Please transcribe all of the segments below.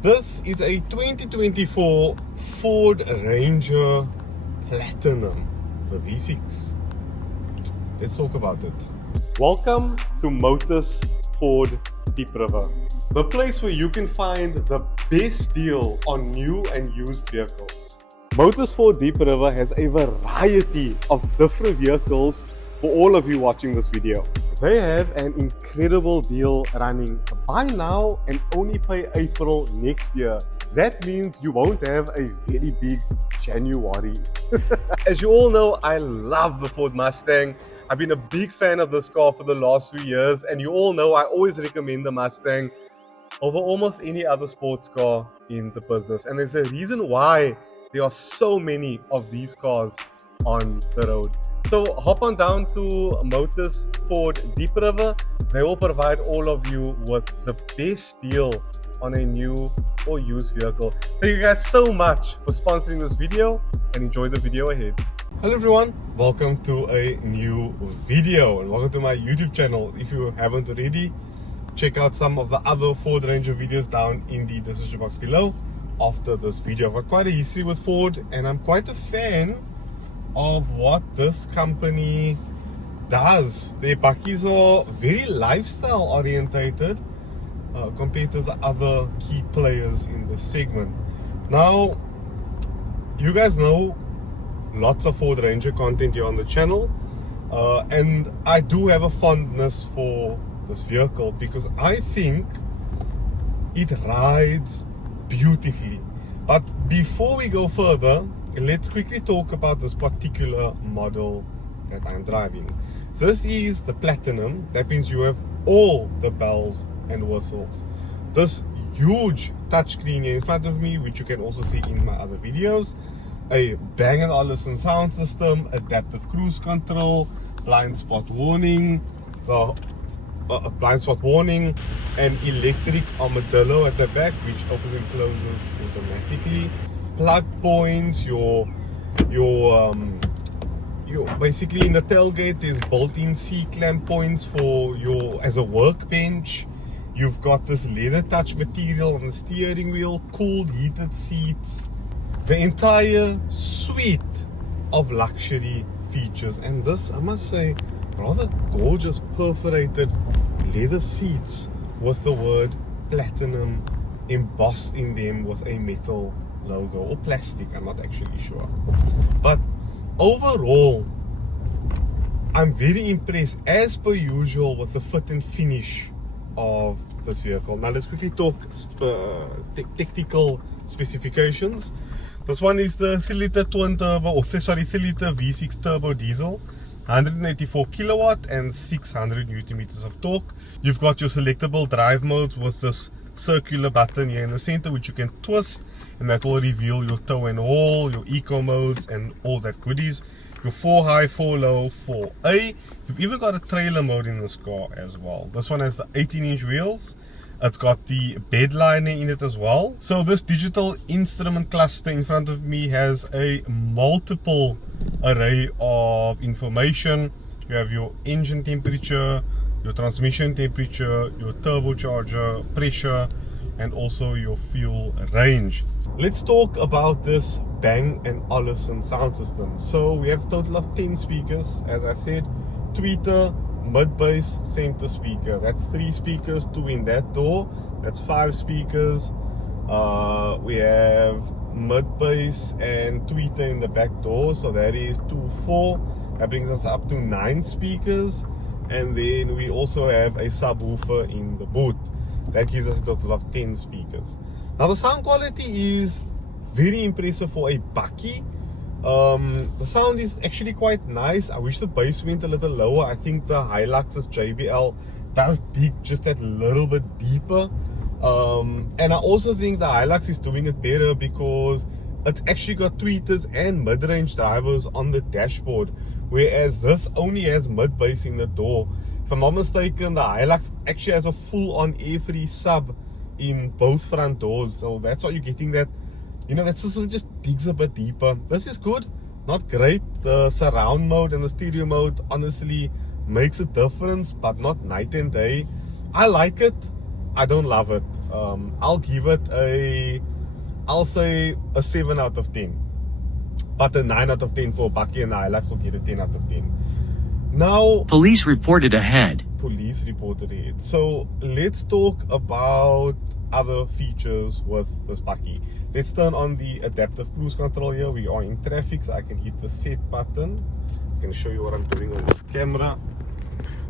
This is a 2024 Ford Ranger Platinum, the V6. Let's talk about it. Welcome to Motors Ford Diep River, the place where you can find the best deal on new and used vehicles. Motors Ford Diep River has a variety of different vehicles for all of you watching this video. They have an incredible deal running. Buy now and only pay April next year. That means you won't have a very big January. As you all know, I love the Ford Mustang. I've been a big fan of this car for the last few years, and you all know I always recommend the Mustang over almost any other sports car in the business. And there's a reason why there are so many of these cars on the road. So hop on down to Motors Ford Diep River. They will provide all of you with the best deal on a new or used vehicle. Thank you guys so much for sponsoring this video and enjoy the video ahead. Hello everyone, welcome to a new video and welcome to my YouTube channel. If you haven't already, check out some of the other Ford Ranger videos down in the description box below after this video. I've got quite a history with Ford and I'm quite a fan of what this company does. Their bakkies are very lifestyle orientated compared to the other key players in this segment. Now, you guys know lots of Ford Ranger content here on the channel, and I do have a fondness for this vehicle because I think it rides beautifully. But before we go further, let's quickly talk about this particular model that I'm driving. This is the Platinum. That means you have all the bells and whistles. This huge touchscreen here in front of me, which you can also see in my other videos. A Bang & Olufsen sound system, adaptive cruise control, blind spot warning, and electric armadillo at the back, which opens and closes automatically. Plug points, your basically in the tailgate there's built-in C-clamp points for your as a workbench. You've got this leather touch material on the steering wheel, cooled heated seats, the entire suite of luxury features, and this, I must say, rather gorgeous perforated leather seats with the word Platinum embossed in them with a metal logo or plastic, I'm not actually sure. But overall, I'm very impressed as per usual with the fit and finish of this vehicle. Now let's quickly talk technical specifications. This one is the 3-liter V6 turbo diesel, 184 kilowatt and 600 newton meters of torque. You've got your selectable drive modes with this circular button here in the center, which you can twist, and that will reveal your tow and haul, your eco modes, and all that goodies. Your 4 high, 4 low, 4A. You've even got a trailer mode in this car as well. This one has the 18-inch wheels. It's got the bed liner in it as well. So this digital instrument cluster in front of me has a multiple array of information. You have your engine temperature, your transmission temperature, your turbocharger pressure, and also your fuel range. Let's talk about this Bang & Olufsen sound system. So we have a total of 10 speakers, as I said. Tweeter, mid-bass, center speaker. That's 3 speakers, 2 in that door. That's 5 speakers. We have mid-bass and tweeter in the back door, so that is 2, 4. That brings us up to 9 speakers. And then we also have a subwoofer in the boot. That gives us a total of 10 speakers. Now the sound quality is very impressive for a bakkie. The sound is actually quite nice. I wish the bass went a little lower. I think the Hilux's JBL does dig just that little bit deeper. And I also think the Hilux is doing it better because it's actually got tweeters and mid-range drivers on the dashboard, whereas this only has mid-bass in the door. If I'm not mistaken, the Hilux actually has a full-on air-free sub in both front doors, so that's why you're getting that, you know, that system just digs a bit deeper. This is good, not great. The surround mode and the stereo mode honestly makes a difference, but not night and day. I like it. I don't love it. I'll give it I'll say a 7 out of 10. But a 9 out of 10 for Bucky and Hilux will get a 10 out of 10. Now, Police reported ahead. police reported it. So let's talk about other features with this Bucky. Let's turn on the adaptive cruise control here. We are in traffic, so I can hit the set button. I can show you what I'm doing on this camera.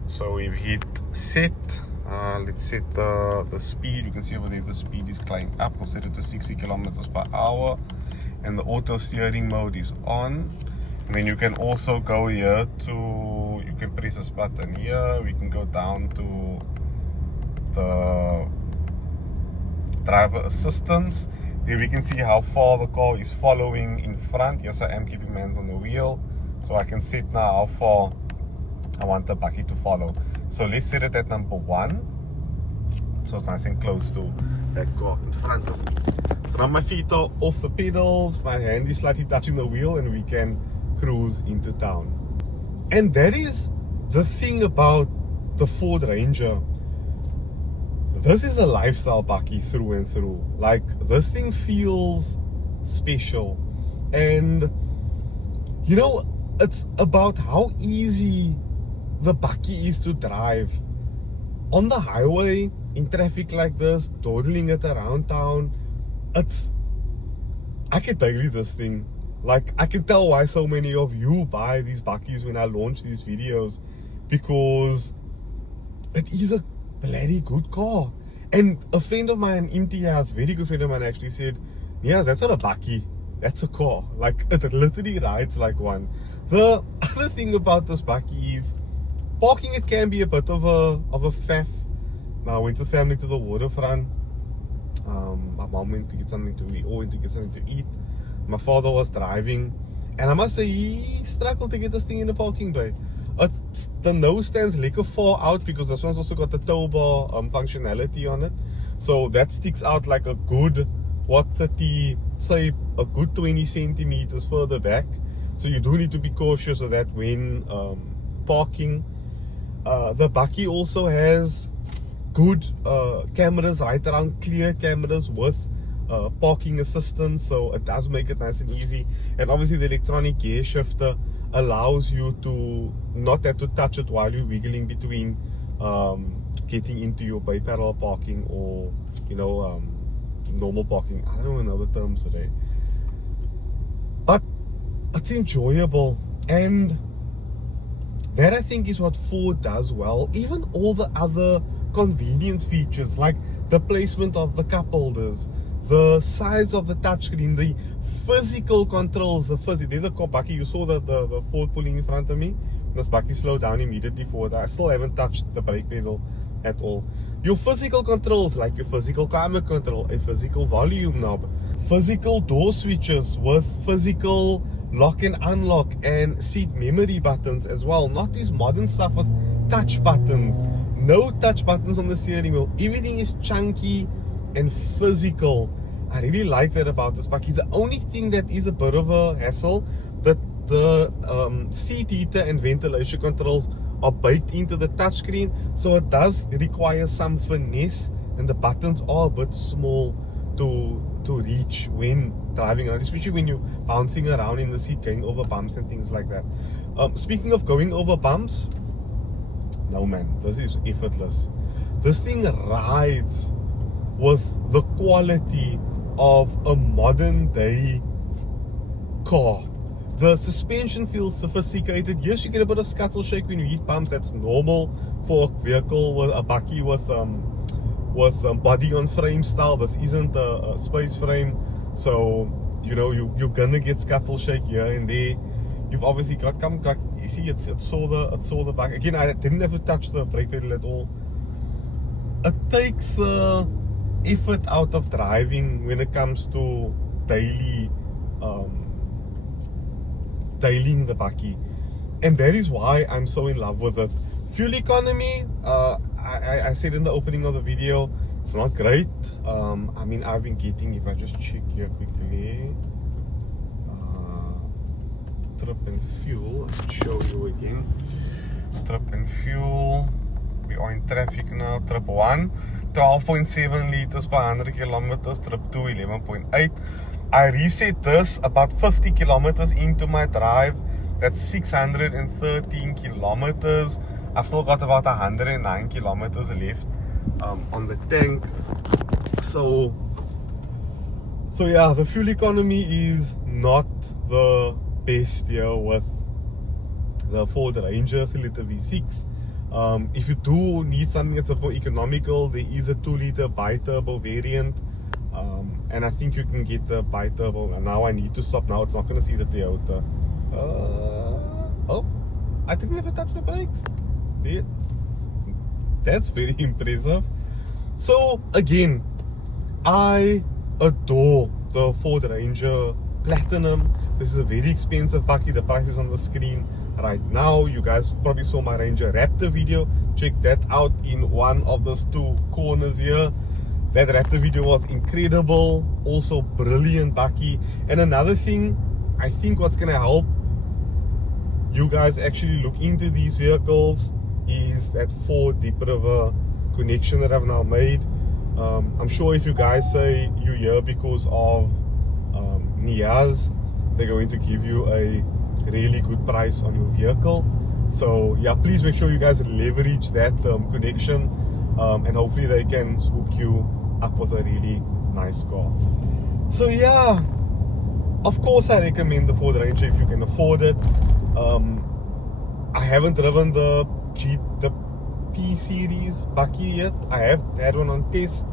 So we've hit set. Let's set the speed. You can see over there the speed is climbing up. We'll set it to 60 kilometers per hour. And the auto steering mode is on. And then you can also go here to, you can press this button here. We can go down to the driver assistance. There we can see how far the car is following in front. Yes, I am keeping my hands on the wheel. So I can set now how far I want the Bucky to follow. So let's set it at number 1. So it's nice and close to that car in front of me. So now my feet are off the pedals, my hand is slightly touching the wheel, and we can cruise into town. And that is the thing about the Ford Ranger. This is a lifestyle Bucky through and through. Like, this thing feels special. And you know, it's about how easy the Bucky is to drive. On the highway, in traffic like this, dawdling it around town, I can daily this thing. Like, I can tell why so many of you buy these Buckies when I launch these videos, because it is a bloody good car. And a friend of mine, Imtiaz, very good friend of mine, actually said, "Yes, that's not a Bucky, that's a car." Like, it literally rides like one. The other thing about this Bucky is parking. It can be a bit of a faff. Now, I went with the family to the waterfront. My mom went to get something to eat, or went to get something to eat. My father was driving, and I must say he struggled to get this thing in the parking bay. The nose stands lekker far out because this one's also got the tow bar functionality on it. So that sticks out like a good, say a good 20 centimeters further back. So you do need to be cautious of that when parking. The Bucky also has good cameras right around, clear cameras with parking assistance, so it does make it nice and easy. And obviously the electronic gear shifter allows you to not have to touch it while you're wiggling between getting into your bi-parallel parking or, you know, normal parking. I don't know the terms today, but it's enjoyable. And that, I think, is what Ford does well. Even all the other convenience features, like the placement of the cup holders, the size of the touchscreen, the physical controls, there's the car Bucky. You saw the Ford pulling in front of me. This Bucky slowed down immediately forward. I still haven't touched the brake pedal at all. Your physical controls, like your physical climate control, a physical volume knob, physical door switches with physical lock and unlock and seat memory buttons as well. Not this modern stuff with touch buttons. No touch buttons on the steering wheel. Everything is chunky and physical. I really like that about this Bucky. The only thing that is a bit of a hassle, that the seat heater and ventilation controls are baked into the touchscreen, so it does require some finesse, and the buttons are a bit small to reach when driving around, especially when you're bouncing around in the seat, going over bumps and things like that. Speaking of going over bumps, no man, this is effortless. This thing rides with the quality of a modern day car. The suspension feels sophisticated. Yes, you get a bit of scuttle shake when you hit bumps. That's normal for a vehicle with a Bucky with body on frame style. This isn't a space frame, so you know you're gonna get scuttle shake here and there. You've obviously got you see it saw the back again. I didn't have to touch the brake pedal at all. It takes the effort out of driving when it comes to daily tailing the Bucky, and that is why I'm so in love with it. Fuel economy, I said in the opening of the video, it's not great. I mean, I've been getting, if I just check here quickly, trip and fuel, I'll show you again. Trip and fuel, we are in traffic now. Trip 1, 12.7 liters per 100 kilometers, trip to 11.8. I reset this about 50 kilometers into my drive. That's 613 kilometers. I've still got about 109 kilometers left on the tank. So yeah, the fuel economy is not the best here with the Ford Ranger 3-liter V6. If you do need something that's a bit more economical, there is a 2-liter bi-turbo variant, and I think you can get the bi-turbo. And now I need to stop. Now it's not going to see the Toyota. Oh, I didn't even touch the brakes. That's very impressive. So again, I adore the Ford Ranger Platinum. This is a very expensive bakkie. The price is on the screen right now. You guys probably saw my Ranger Raptor video. Check that out in one of those two corners here. That Raptor video was incredible. Also brilliant bakkie. And another thing, I think what's gonna help you guys actually look into these vehicles is that Ford Diep connection that I've now made. I'm sure if you guys say you're here because of Niaz, they're going to give you a really good price on your vehicle. So yeah, please make sure you guys leverage that connection, and hopefully they can hook you up with a really nice car. So yeah, of course I recommend the Ford Ranger if you can afford it. I haven't driven the P series bakkie yet. I have had one on test.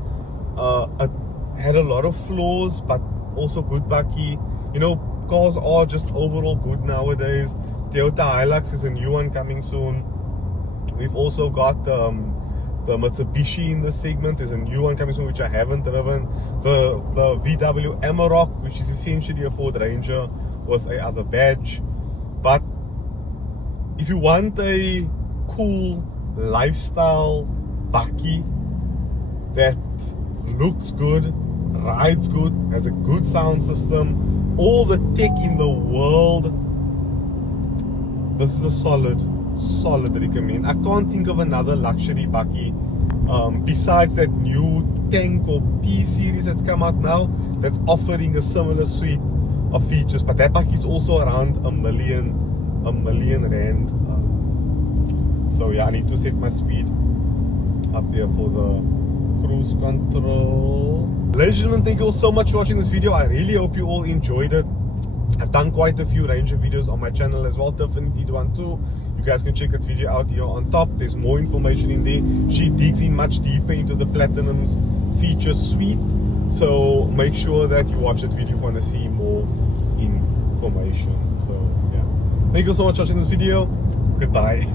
It had a lot of flaws, but also good bakkie. You know, cars are just overall good nowadays. Toyota Hilux is a new one coming soon. We've also got the Mitsubishi in this segment. There's a new one coming soon which I haven't driven. The VW Amarok, which is essentially a Ford Ranger with a other badge. But if you want a cool lifestyle bakkie that looks good, rides good, has a good sound system, all the tech in the world, this is a solid recommend. I can't think of another luxury bakkie besides that new Tank or P series that's come out now that's offering a similar suite of features, but that bakkie is also around $1 million rand. So yeah, I need to set my speed up here for the cruise control. Ladies and gentlemen, thank you all so much for watching this video. I really hope you all enjoyed it. I've done quite a few Ranger videos on my channel as well, definitely one too. You guys can check that video out here on top. There's more information in there. She digs in much deeper into the Platinum's feature suite. So make sure that you watch that video if you want to see more information. So yeah, thank you so much for watching this video. Goodbye.